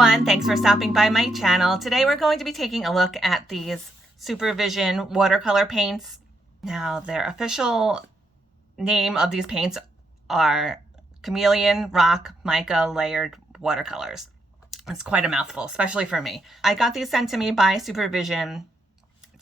everyone, thanks for stopping by my channel. Today we're going to be taking a look at these Supervision watercolor paints. Now their official name of these paints are Chameleon Rock Mica Layered Watercolors. It's quite a mouthful, especially for me. I got these sent to me by Supervision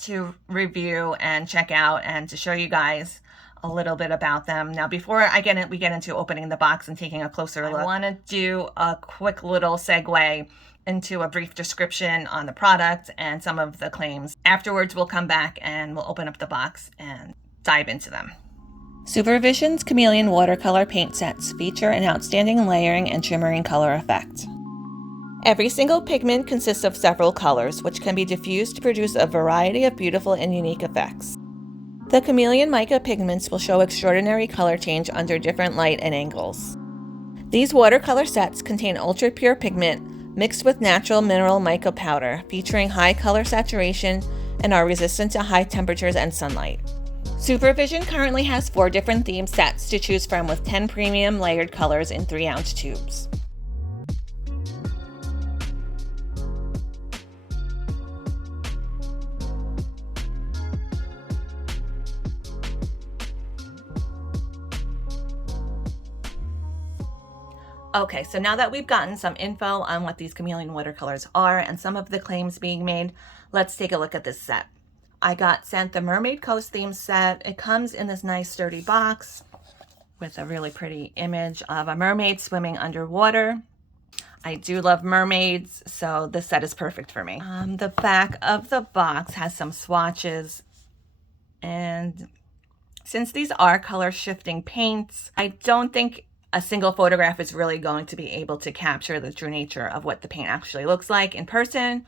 to review and check out and to show you guys a little bit about them. Now, before we get into opening the box and taking a closer look, I want to do a quick little segue into a brief description on the product and some of the claims. Afterwards, we'll come back and we'll open up the box and dive into them. Supervision's Chameleon watercolor paint sets feature an outstanding layering and shimmering color effect. Every single pigment consists of several colors, which can be diffused to produce a variety of beautiful and unique effects. The Chameleon mica pigments will show extraordinary color change under different light and angles. These watercolor sets contain ultra-pure pigment mixed with natural mineral mica powder, featuring high color saturation and are resistant to high temperatures and sunlight. Supervision currently has 4 different theme sets to choose from with 10 premium layered colors in 3-ounce tubes. Okay, so now that we've gotten some info on what these Chameleon watercolors are and some of the claims being made, let's take a look at this set. I got sent the Mermaid Coast theme set. It comes in this nice sturdy box with a really pretty image of a mermaid swimming underwater. I do love mermaids, so this set is perfect for me. The back of the box has some swatches, and since these are color shifting paints, I don't think a single photograph is really going to be able to capture the true nature of what the paint actually looks like in person,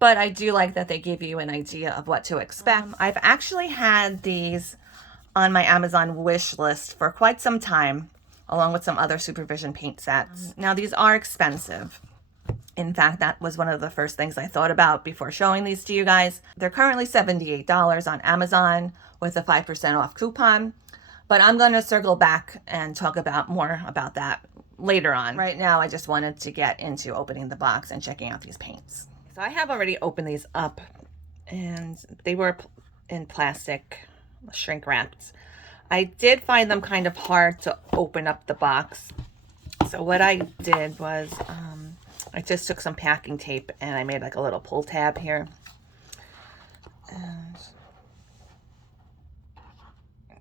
but I do like that they give you an idea of what to expect. I've actually had these on my Amazon wish list for quite some time, along with some other Supervision paint sets. Now these are expensive. In fact, that was one of the first things I thought about before showing these to you guys. They're currently $78 on Amazon with a 5% off coupon. But I'm going to circle back and talk more about that later on. Right now, I just wanted to get into opening the box and checking out these paints. So I have already opened these up, and they were in plastic, shrink wrapped. I did find them kind of hard to open up the box. So what I did was I just took some packing tape and I made like a little pull tab here. And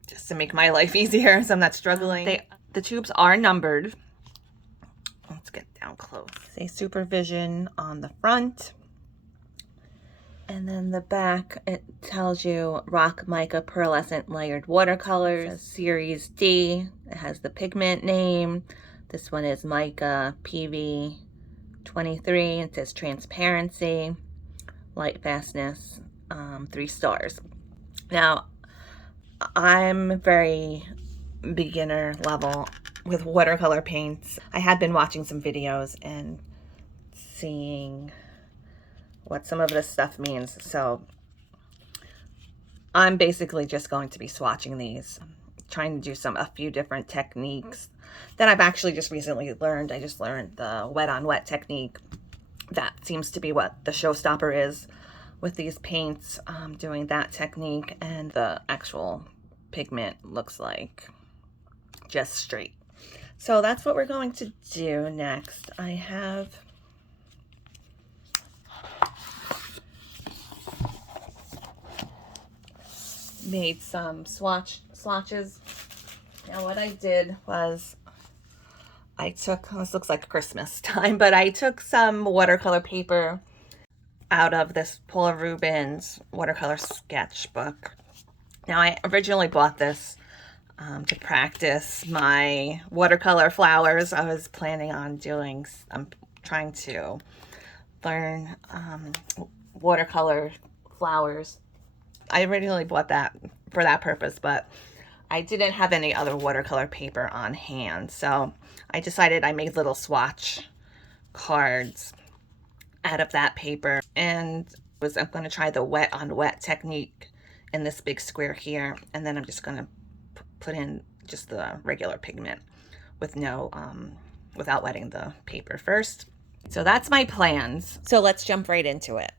just to make my life easier so I'm not struggling. The tubes are numbered. Let's get down close. Say Supervision on the front. And then the back, it tells you Rock Mica Pearlescent Layered Watercolors, Series D. It has the pigment name. This one is Mica PV 23. It says transparency, light fastness, 3 stars. Now, I'm very beginner level with watercolor paints. I had been watching some videos and seeing what some of this stuff means. So I'm basically just going to be swatching these, trying to do a few different techniques that I've actually just recently learned. I just learned the wet on wet technique. That seems to be what the showstopper is with these paints. Doing that technique, and the actual pigment looks like just straight. So that's what we're going to do next. I have made some swatches. Now what I did was I took, this looks like Christmas time, but I took some watercolor paper out of this Paula Rubens watercolor sketchbook. Now I originally bought this to practice my watercolor flowers. I was planning on doing, I'm trying to learn watercolor flowers. I originally bought that for that purpose, but I didn't have any other watercolor paper on hand. So I decided I made little swatch cards out of that paper, and I'm going to try the wet on wet technique in this big square here, and then I'm just going to put in just the regular pigment with no without wetting the paper first. So that's my plans. So let's jump right into it.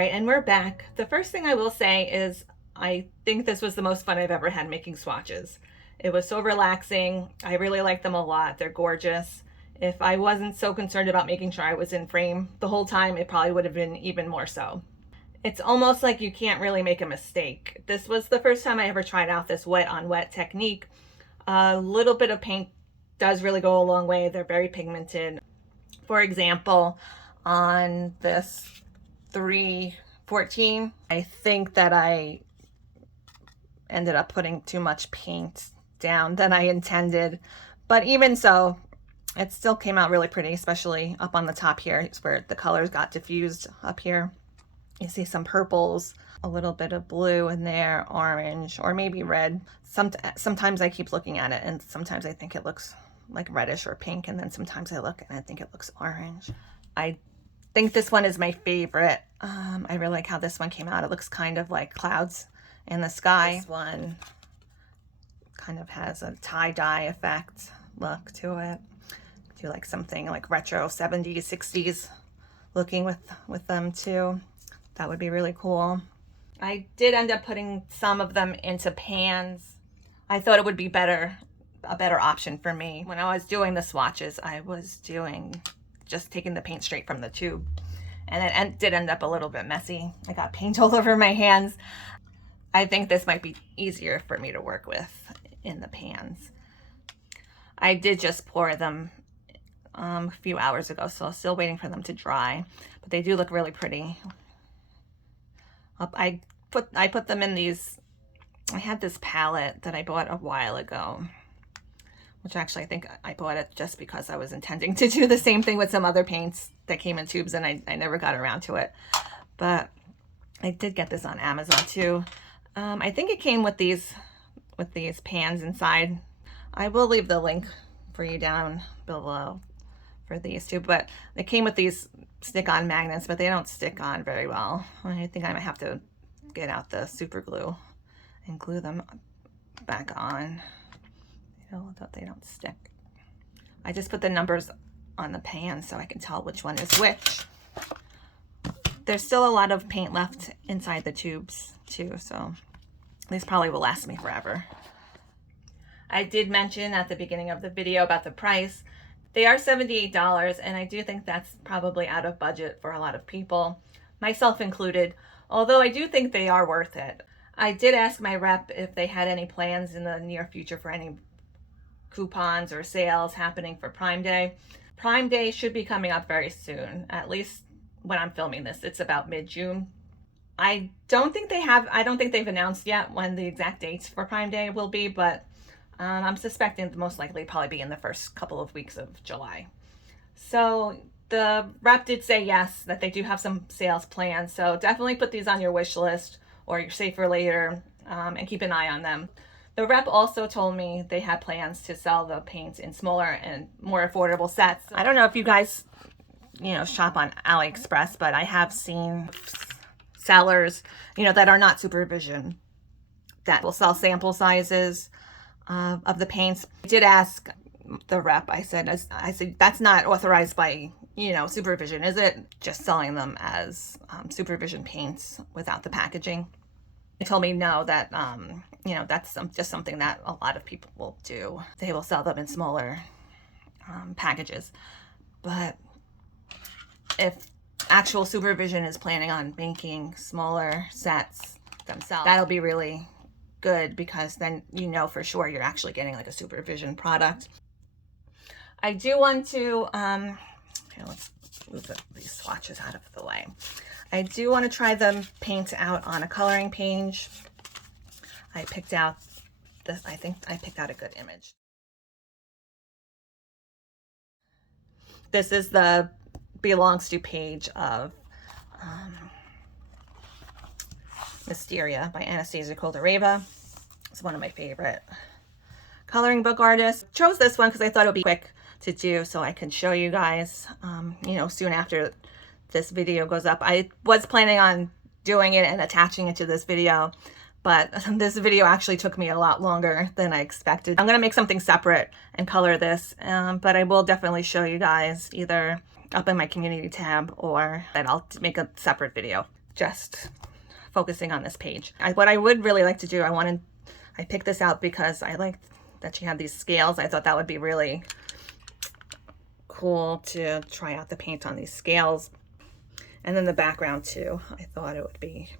right, and we're back. The first thing I will say is I think this was the most fun I've ever had making swatches. It was so relaxing. I really like them a lot. They're gorgeous. If I wasn't so concerned about making sure I was in frame the whole time, it probably would have been even more so. It's almost like you can't really make a mistake. This was the first time I ever tried out this wet on wet technique. A little bit of paint does really go a long way. They're very pigmented. For example, on this 314, I think that I ended up putting too much paint down than I intended, but even so, it still came out really pretty, especially up on the top here. It's where the colors got diffused up here. You see some purples, a little bit of blue in there, orange, or maybe red. Sometimes I keep looking at it and sometimes I think it looks like reddish or pink, and then sometimes I look and I think it looks orange. I think this one is my favorite. I really like how this one came out. It looks kind of like clouds in the sky. This one kind of has a tie-dye effect look to it. Do like something like retro 70s, 60s looking with them too. That would be really cool. I did end up putting some of them into pans. I thought it would be a better option for me. When I was doing the swatches, I was just taking the paint straight from the tube, and it did end up a little bit messy. I got paint all over my hands. I think this might be easier for me to work with in the pans. I did just pour them a few hours ago, so I'm still waiting for them to dry, but they do look really pretty. I put them in these. I had this palette that I bought a while ago, which actually I think I bought it just because I was intending to do the same thing with some other paints that came in tubes, and I never got around to it. But I did get this on Amazon too. I think it came with these pans inside. I will leave the link for you down below for these two, but they came with these stick-on magnets, but they don't stick on very well. I think I might have to get out the super glue and glue them back on. They don't stick. I just put the numbers on the pan so I can tell which one is which. There's still a lot of paint left inside the tubes too, so these probably will last me forever. I did mention at the beginning of the video about the price. They are $78, and I do think that's probably out of budget for a lot of people, myself included, although I do think they are worth it. I did ask my rep if they had any plans in the near future for any coupons or sales happening for Prime Day. Prime Day should be coming up very soon, at least when I'm filming this. It's about mid-June. I don't think they've announced yet when the exact dates for Prime Day will be, but I'm suspecting most likely probably be in the first couple of weeks of July. So the rep did say yes, that they do have some sales plans. So definitely put these on your wish list or your save for later, and keep an eye on them. The rep also told me they had plans to sell the paints in smaller and more affordable sets. I don't know if you guys, shop on AliExpress, but I have seen sellers, that are not supervision that will sell sample sizes of the paints. I did ask the rep, I said, that's not authorized by, supervision, is it? Just selling them as supervision paints without the packaging. They told me no, that, that's just something that a lot of people will do. They will sell them in smaller packages. But if actual supervision is planning on making smaller sets themselves, that'll be really good, because then for sure you're actually getting like a supervision product. I do want to let's move these swatches out of the way. I do want to try them paint out on a coloring page. I picked out this. I think I picked out a good image. This is the belongs to page of Mysteria by Anastasia Koldareva. It's one of my favorite coloring book artists. Chose this one because I thought it would be quick to do, so I can show you guys, soon after this video goes up. I was planning on doing it and attaching it to this video, but this video actually took me a lot longer than I expected. I'm going to make something separate and color this, but I will definitely show you guys either up in my community tab or that I'll make a separate video just focusing on this page. What I would really like to do, I picked this out because I liked that she had these scales. I thought that would be really cool to try out the paint on these scales. And then the background too. I thought it would be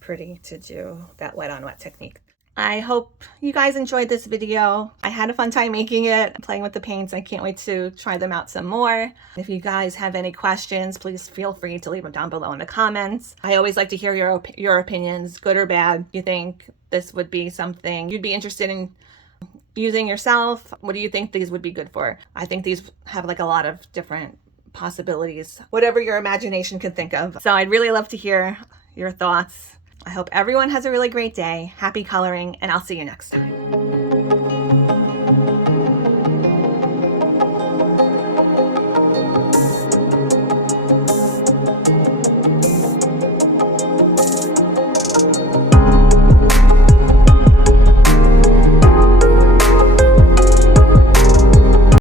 pretty to do that wet on wet technique. I hope you guys enjoyed this video. I had a fun time making it, playing with the paints. I can't wait to try them out some more. If you guys have any questions, please feel free to leave them down below in the comments. I always like to hear your opinions, good or bad. You think this would be something you'd be interested in using yourself? What do you think these would be good for? I think these have like a lot of different possibilities, whatever your imagination can think of. So I'd really love to hear your thoughts. I hope everyone has a really great day. Happy coloring, and I'll see you next time.